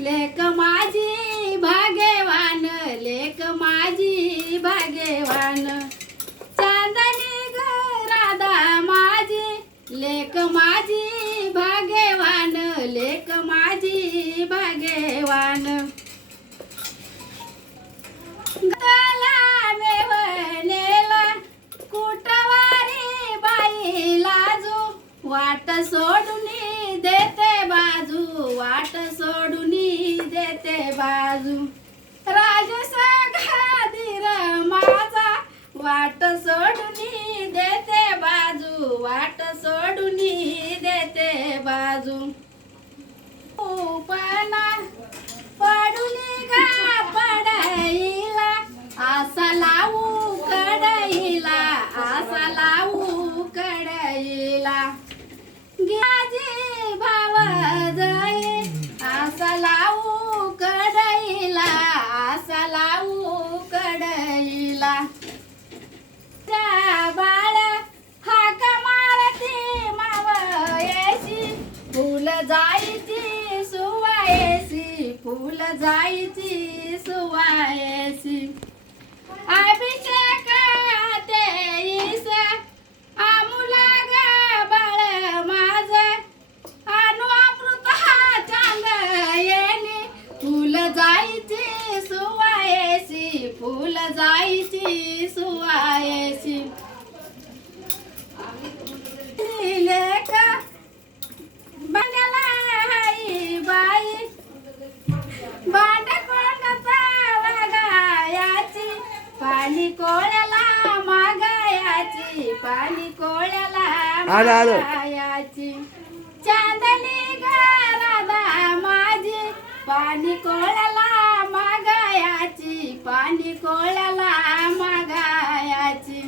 लेक माझी भाग्यवान, लेक माझी भाग्यवान, चांदणी ग राधा माझी, लेक माझी भाग्यवान, लेक माझी भाग्यवान. गला मेवणेला कुटवारी बाई लाजू, वाट सोडून देते बाजू, वाट सोडून देते बाजू. राजस घादीर माझा, वाट सोडून देते बाजू, वाट सोडून देते बाजू. उपना पडून गा पडाईला, आसा लावू कडाईला, आसा लावू कडाईला. माझी भाव जाई, आसा लावू कडाईला, आसा लावू कडाईला. बाळ हाक मारती मावयेशी, फुल जायची सुवायेशी, फुल जायची सुवायेशी. अभिषेक तेईस आमुला ग बाळ माझ, अनु अमृत चांग येणी, फुल जायची सुवायेशी, फुल जायची सुवायेशी. लेक बांड्याला हाई बाई, बांड कोंडाचा वागायाची, पाणी कोळ्याला मागायाची, पाणी कोळ्याला मागायाची. चांदणी ग राधा माझी, पाणी कोळ्याला मागायाची, पाणी कोळ्याला मागायाची.